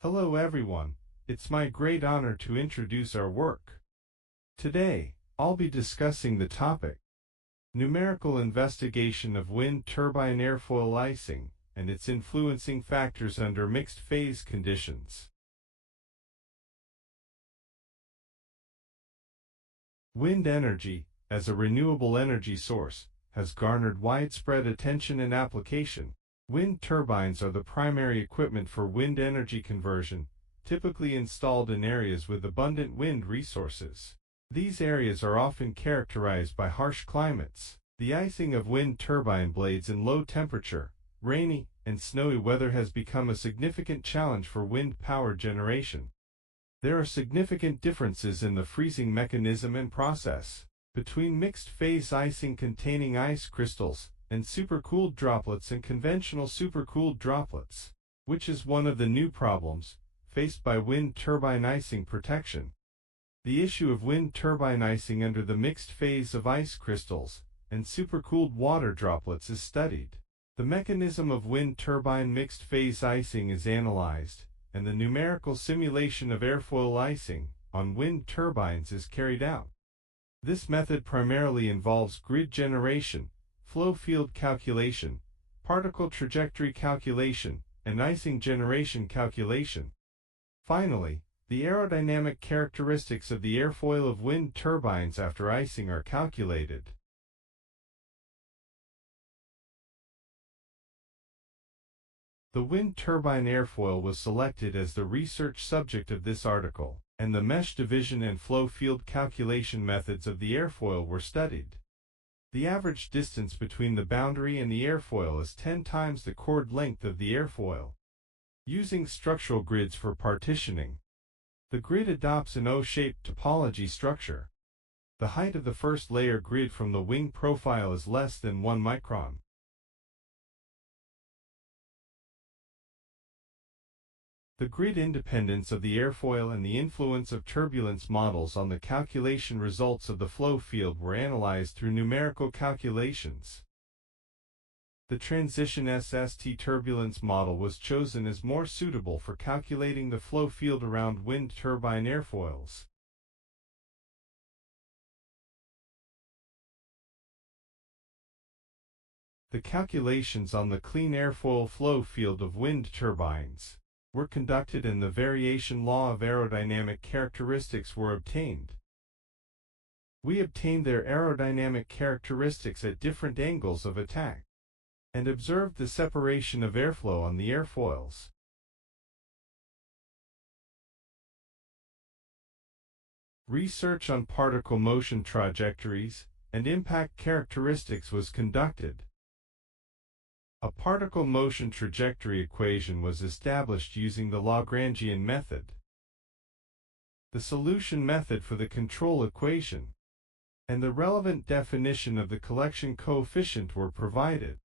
Hello everyone, it's my great honor to introduce our work. Today, I'll be discussing the topic, Numerical Investigation of Wind Turbine Airfoil Icing and its Influencing Factors under Mixed Phase Conditions. Wind energy, as a renewable energy source, has garnered widespread attention and application. Wind turbines are the primary equipment for wind energy conversion, typically installed in areas with abundant wind resources. These areas are often characterized by harsh climates. The icing of wind turbine blades in low temperature, rainy, and snowy weather has become a significant challenge for wind power generation. There are significant differences in the freezing mechanism and process between mixed-phase icing containing ice crystals and supercooled droplets and conventional supercooled droplets, which is one of the new problems faced by wind turbine icing protection. The issue of wind turbine icing under the mixed phase of ice crystals and supercooled water droplets is studied. The mechanism of wind turbine mixed phase icing is analyzed, and the numerical simulation of airfoil icing on wind turbines is carried out. This method primarily involves grid generation, flow field calculation, particle trajectory calculation, and icing generation calculation. Finally, the aerodynamic characteristics of the airfoil of wind turbines after icing are calculated. The wind turbine airfoil was selected as the research subject of this article, and the mesh division and flow field calculation methods of the airfoil were studied. The average distance between the boundary and the airfoil is 10 times the chord length of the airfoil. Using structural grids for partitioning, the grid adopts an O-shaped topology structure. The height of the first layer grid from the wing profile is less than 1 micron. The grid independence of the airfoil and the influence of turbulence models on the calculation results of the flow field were analyzed through numerical calculations. The transition SST turbulence model was chosen as more suitable for calculating the flow field around wind turbine airfoils. The calculations on the clean airfoil flow field of wind turbines were conducted and the variation law of aerodynamic characteristics were obtained. We obtained their aerodynamic characteristics at different angles of attack and observed the separation of airflow on the airfoils. Research on particle motion trajectories and impact characteristics was conducted. A particle motion trajectory equation was established using the Lagrangian method, the solution method for the control equation, and the relevant definition of the collection coefficient were provided.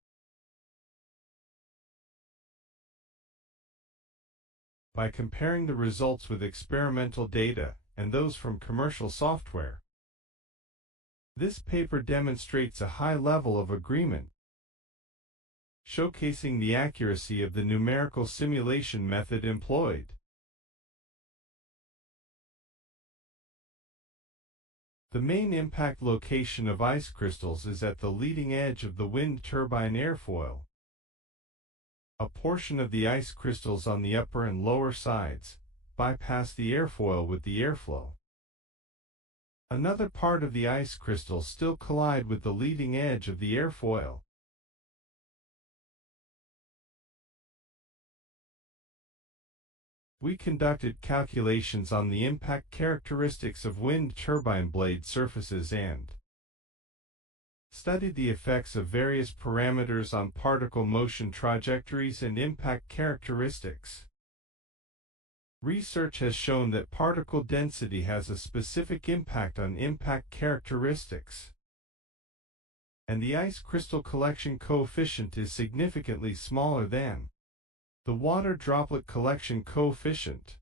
By comparing the results with experimental data and those from commercial software, this paper demonstrates a high level of agreement, showcasing the accuracy of the numerical simulation method employed. The main impact location of ice crystals is at the leading edge of the wind turbine airfoil. A portion of the ice crystals on the upper and lower sides bypass the airfoil with the airflow. Another part of the ice crystals still collide with the leading edge of the airfoil. We conducted calculations on the impact characteristics of wind turbine blade surfaces and studied the effects of various parameters on particle motion trajectories and impact characteristics. Research has shown that particle density has a specific impact on impact characteristics, and the ice crystal collection coefficient is significantly smaller than the water droplet collection coefficient.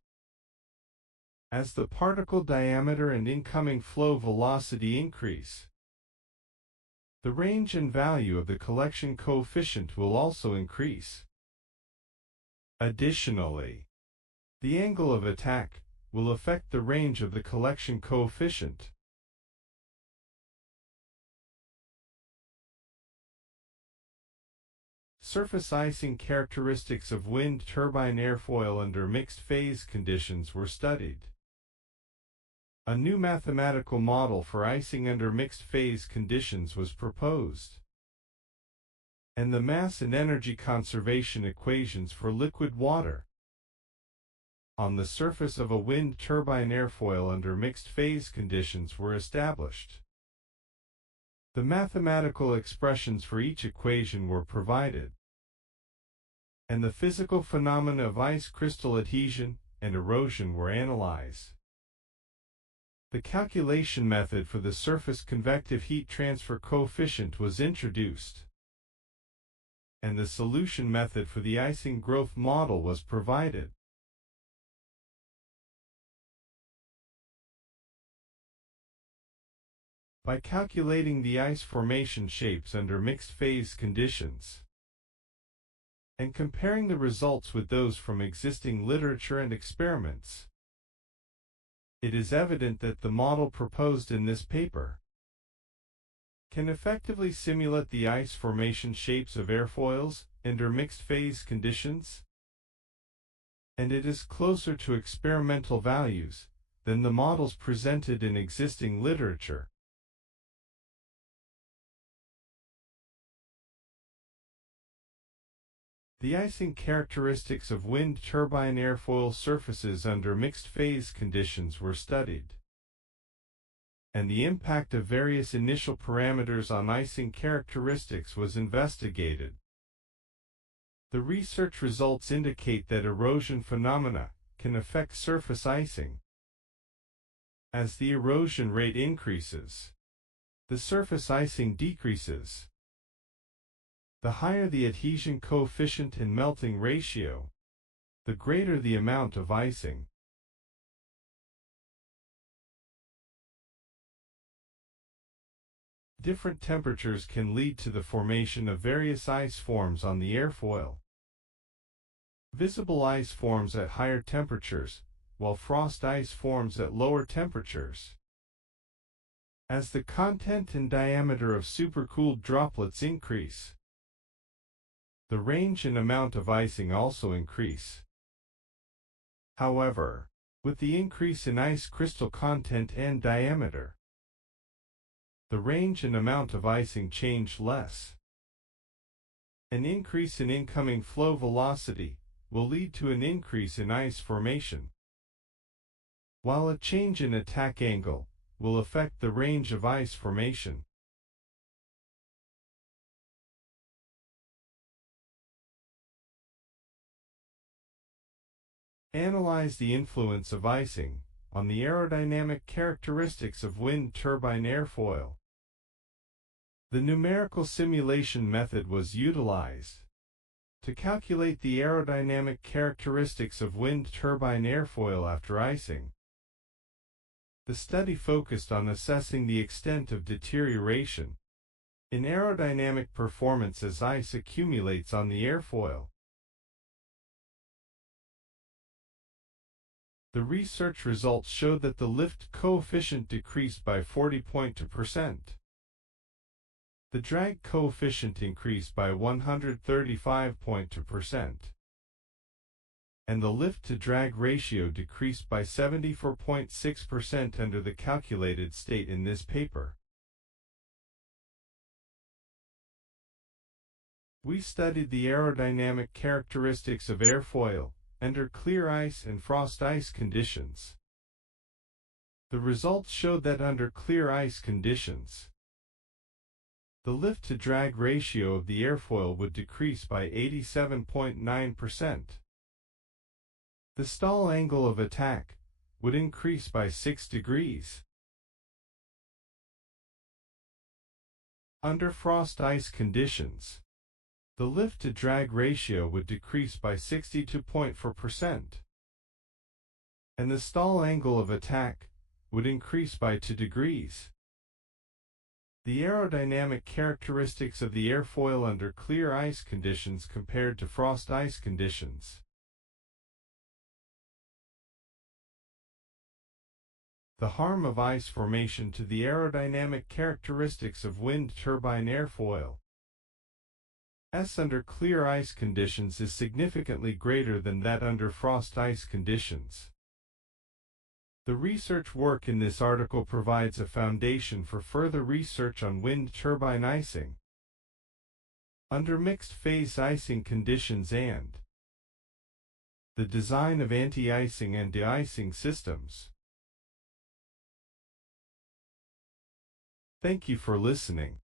As the particle diameter and incoming flow velocity increase, the range and value of the collection coefficient will also increase. Additionally, The angle of attack will affect the range of the collection coefficient. Surface icing characteristics of wind turbine airfoil under mixed-phase conditions were studied. A new mathematical model for icing under mixed-phase conditions was proposed, and the mass and energy conservation equations for liquid water on the surface of a wind turbine airfoil under mixed-phase conditions were established. The mathematical expressions for each equation were provided, and the physical phenomena of ice crystal adhesion and erosion were analyzed. The calculation method for the surface convective heat transfer coefficient was introduced, and the solution method for the icing growth model was provided. By calculating the ice formation shapes under mixed-phase conditions and comparing the results with those from existing literature and experiments, it is evident that the model proposed in this paper can effectively simulate the ice formation shapes of airfoils under mixed-phase conditions, and it is closer to experimental values than the models presented in existing literature. The icing characteristics of wind turbine airfoil surfaces under mixed-phase conditions were studied, and the impact of various initial parameters on icing characteristics was investigated. The research results indicate that erosion phenomena can affect surface icing. As the erosion rate increases, the surface icing decreases. The higher the adhesion coefficient and melting ratio, the greater the amount of icing. Different temperatures can lead to the formation of various ice forms on the airfoil. Visible ice forms at higher temperatures, while frost ice forms at lower temperatures. As the content and diameter of supercooled droplets increase, the range and amount of icing also increase. However, with the increase in ice crystal content and diameter, the range and amount of icing change less. An increase in incoming flow velocity will lead to an increase in ice formation, while a change in attack angle will affect the range of ice formation. Analyze the influence of icing on the aerodynamic characteristics of wind turbine airfoil. The numerical simulation method was utilized to calculate the aerodynamic characteristics of wind turbine airfoil after icing. The study focused on assessing the extent of deterioration in aerodynamic performance as ice accumulates on the airfoil. The research results showed that the lift coefficient decreased by 40.2%. The drag coefficient increased by 135.2%. And the lift-to-drag ratio decreased by 74.6% under the calculated state in this paper. We studied the aerodynamic characteristics of airfoil under clear ice and frost ice conditions. The results showed that under clear ice conditions, the lift-to-drag ratio of the airfoil would decrease by 87.9%. The stall angle of attack would increase by 6 degrees. Under frost ice conditions, the lift-to-drag ratio would decrease by 62.4%, and the stall angle of attack would increase by 2 degrees. The aerodynamic characteristics of the airfoil under clear ice conditions compared to frost ice conditions. The harm of ice formation to the aerodynamic characteristics of wind turbine airfoil under clear ice conditions is significantly greater than that under frost ice conditions. The research work in this article provides a foundation for further research on wind turbine icing under mixed-phase icing conditions and the design of anti-icing and de-icing systems. Thank you for listening.